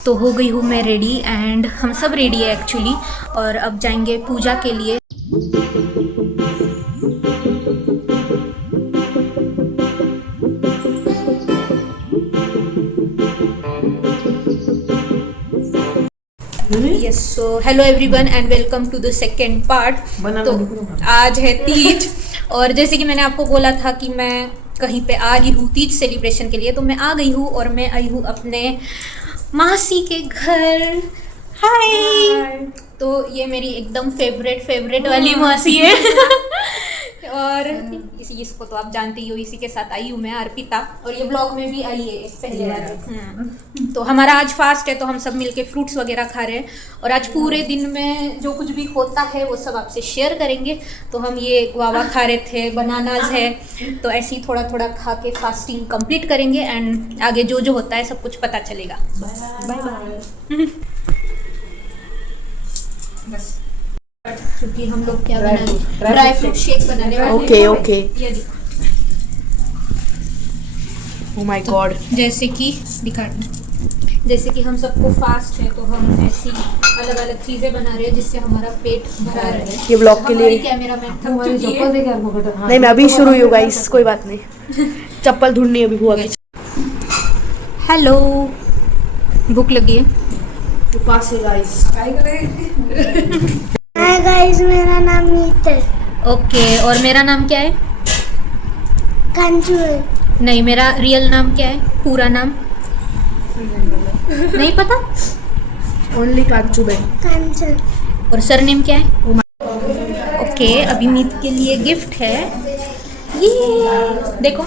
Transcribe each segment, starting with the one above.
तो हो गई हूँ मैं रेडी एंड हम सब रेडी है एक्चुअली। और अब जाएंगे पूजा के लिए। Yes, so hello everyone and welcome to the second part. तो आज है तीज और जैसे कि मैंने आपको बोला था कि मैं कहीं पे आ रही हूँ तीज सेलिब्रेशन के लिए, तो मैं आ गई हूँ और मैं आई हूँ अपने मासी के घर। हाय। तो ये मेरी एकदम फेवरेट वाली मासी है। और इसको तो आप जानते ही हो, इसी के साथ आई हूँ मैं, अर्पिता। और ये ब्लॉग में भी आई है पहले बार। तो हमारा आज फास्ट है, तो हम सब मिलके फ्रूट्स वगैरह खा रहे हैं और आज पूरे दिन में जो कुछ भी होता है वो सब आपसे शेयर करेंगे। तो हम ये गुआवा खा रहे थे, बनानाज है, तो ऐसे ही थोड़ा थोड़ा खा के फास्टिंग कंप्लीट करेंगे एंड आगे जो जो होता है सब कुछ पता चलेगा। Bye bye. बस क्योंकि हम लोग क्या बनाने, ड्राई फ्रूट शेक बनाने वाले। ओके। Oh my God. जैसे कि जैसे कि हम सबको फास्ट है, तो हम ऐसी अलग अलग चीजें बना रहे हैं जिससे हमारा पेट भरा रहे। ये ब्लॉग के लिए कैमरा मैन थक चुकी है। नहीं, मैं अभी शुरू ही हूँ गाइस, कोई बात नहीं। चप्पल ढूंढनी अभी हुआ। हेलो, भूख लगी है। पास है गाइस। हाय गाइस, मेरा नाम मीत है। ओके, और मेरा नाम क्या है? कंचू है। नहीं, मेरा रियल नाम क्या है, पूरा नाम नहीं पता। ओनली कांचू बेन। कंचन। और सरनेम क्या है? ओके, अभी मीत के लिए गिफ्ट है ये, देखो।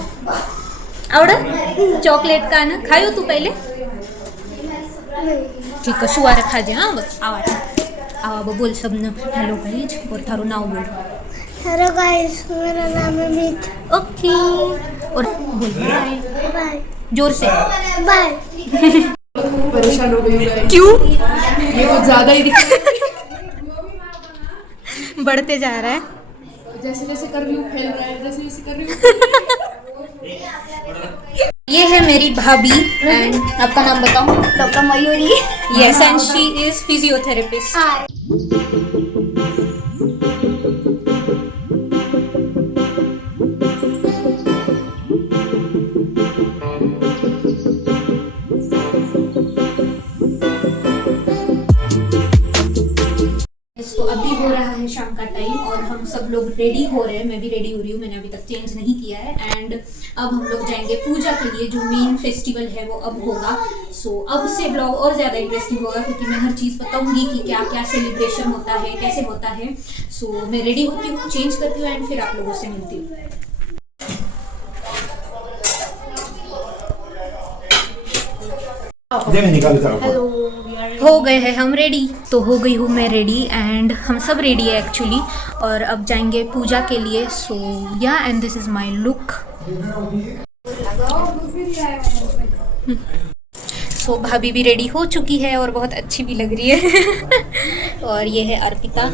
आवड़ा चॉकलेट का ना खायो तू पहले। ठीक है, सुवार खा जा। हाँ बस आवा बोल सब न हेलो गाइस और थारो नाम बोल। हेलो गाइस, मेरा नाम है मीत। ओके, और बोल बाय बाय। जोर से। बाय। परेशान हो गई गाइस। क्यों? ये कुछ ज्यादा ही बढ़ते जा रहा है। जैसे जैसे कर रही हूँ फैल रहा है, जैसे जैसे कर रही हूँ। ये है मेरी भाभी एंड आपका नाम बताओ। Doctor Mayuri. Yes, and she is physiotherapist. Hi. तो अभी हो रहा है शाम का टाइम और हम सब लोग रेडी हो रहे हैं। मैं भी रेडी हो रही हूँ, मैंने अभी तक चेंज नहीं किया है। एंड अब हम लोग जाएंगे पूजा के लिए, जो मेन फेस्टिवल है वो अब होगा। सो अब से ब्लॉग और ज़्यादा इंटरेस्टिंग होगा क्योंकि मैं हर चीज़ बताऊंगी कि क्या क्या सेलिब्रेशन होता है, कैसे होता है। सो मैं रेडी होती हूँ, चेंज करती हूँ एंड फिर आप लोगों से मिलती हूँ। हो गए हैं हम रेडी। तो हो गई हूँ मैं रेडी एंड हम सब रेडी है एक्चुअली। और अब जाएंगे पूजा के लिए। So yeah and this is my look. So भाभी भी रेडी हो चुकी है और बहुत अच्छी भी लग रही है। और ये है अर्पिता।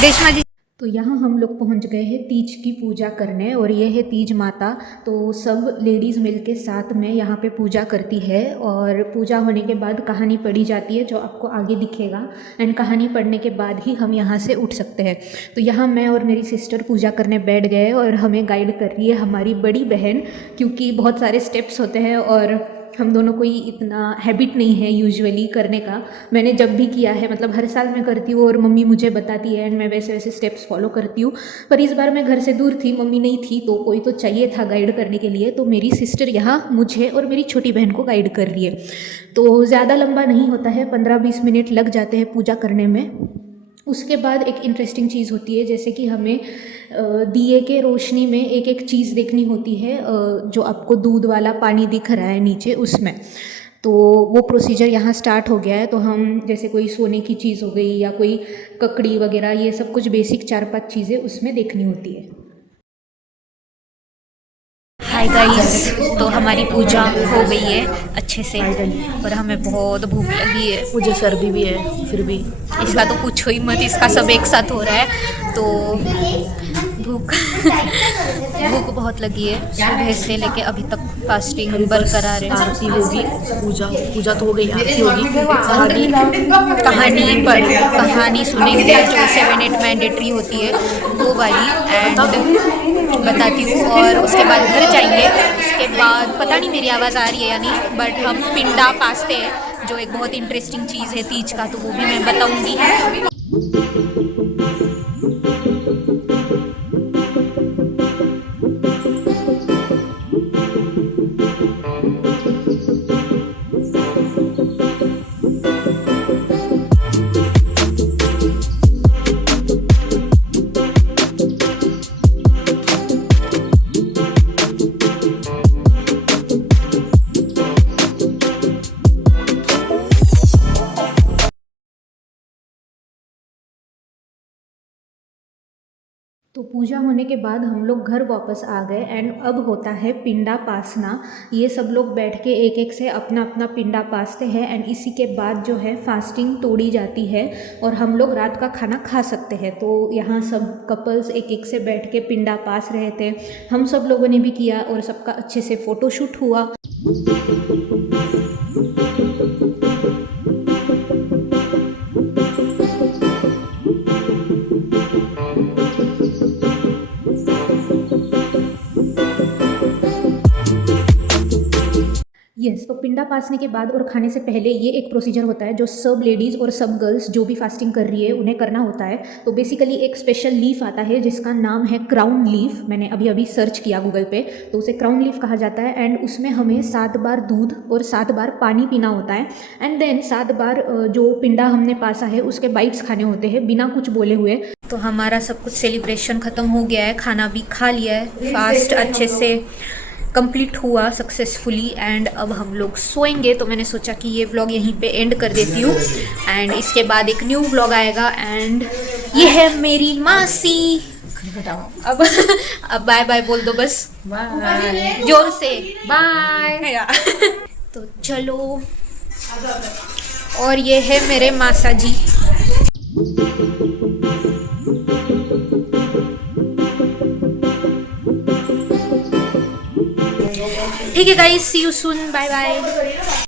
रेशमा जी। तो यहाँ हम लोग पहुँच गए हैं तीज की पूजा करने और ये है तीज माता। तो सब लेडीज़ मिलके साथ में यहाँ पे पूजा करती है और पूजा होने के बाद कहानी पढ़ी जाती है जो आपको आगे दिखेगा। एंड कहानी पढ़ने के बाद ही हम यहाँ से उठ सकते हैं। तो यहाँ मैं और मेरी सिस्टर पूजा करने बैठ गए और हमें गाइड कर रही है हमारी बड़ी बहन, क्योंकि बहुत सारे स्टेप्स होते हैं और हम दोनों को इतना हैबिट नहीं है यूजुअली करने का। मैंने जब भी किया है, मतलब हर साल मैं करती हूँ और मम्मी मुझे बताती है एंड मैं वैसे वैसे स्टेप्स फॉलो करती हूँ। पर इस बार मैं घर से दूर थी, मम्मी नहीं थी, तो कोई तो चाहिए था गाइड करने के लिए। तो मेरी सिस्टर यहाँ मुझे और मेरी छोटी बहन को गाइड कर रही है। तो ज़्यादा लंबा नहीं होता है, 15-20 मिनट लग जाते हैं पूजा करने में। उसके बाद एक इंटरेस्टिंग चीज़ होती है, जैसे कि हमें दिए के रोशनी में एक एक चीज़ देखनी होती है। जो आपको दूध वाला पानी दिख रहा है नीचे, उसमें तो वो प्रोसीजर यहाँ स्टार्ट हो गया है। तो हम जैसे कोई सोने की चीज़ हो गई या कोई ककड़ी वगैरह, ये सब कुछ बेसिक 4-5 चीज़ें उसमें देखनी होती है। हाय गाइस, तो हमारी पूजा हो गई है अच्छे से और हमें बहुत भूख लगी है। मुझे सर्दी भी है फिर भी। इसका तो पूछो ही मत, इसका सब एक साथ हो रहा है तो भूख भूख बहुत लगी है। सुबह से लेके अभी तक फास्टिंग बरकरार है। आरती होगी, पूजा तो हो गई, आरती होगी, कहानी सुनेंगे जो 7-8 मैंडेटरी होती है वो वाली एंड बताती हूँ। और उसके बाद घर जाएंगे। उसके बाद पता नहीं मेरी आवाज़ आ रही है या नहीं, बट हम पिंडा पासते हैं जो एक बहुत इंटरेस्टिंग चीज़ है तीज का, तो वो भी मैं बताऊँगी। तो पूजा होने के बाद हम लोग घर वापस आ गए एंड अब होता है पिंडा पासना। ये सब लोग बैठ के एक एक से अपना अपना पिंडा पासते हैं एंड इसी के बाद जो है फास्टिंग तोड़ी जाती है और हम लोग रात का खाना खा सकते हैं। तो यहाँ सब कपल्स एक एक से बैठ के पिंडा पास रहे थे, हम सब लोगों ने भी किया और सबका अच्छे से फ़ोटोशूट हुआ। यस, तो पिंडा पासने के बाद और खाने से पहले ये एक प्रोसीजर होता है जो सब लेडीज़ और सब गर्ल्स जो भी फास्टिंग कर रही है उन्हें करना होता है। तो बेसिकली एक स्पेशल लीफ आता है जिसका नाम है क्राउन लीफ। मैंने अभी अभी सर्च किया गूगल पे, तो उसे क्राउन लीफ कहा जाता है एंड उसमें हमें 7 बार दूध और 7 बार पानी पीना होता है एंड देन 7 बार जो पिंडा हमने पासा है उसके बाइट्स खाने होते हैं बिना कुछ बोले हुए। तो हमारा सब कुछ सेलिब्रेशन ख़त्म हो गया है, खाना भी खा लिया है, फास्ट अच्छे से कंप्लीट हुआ सक्सेसफुली एंड अब हम लोग सोएंगे। तो मैंने सोचा कि ये व्लॉग यहीं पे एंड कर देती हूँ एंड इसके बाद एक न्यू व्लॉग आएगा एंड ये है मेरी मासी। अब बाय बाय बोल दो बस, बाय जोर से बाय। तो चलो, और ये है मेरे मासा जी। ठीक है guys, see you soon, bye bye.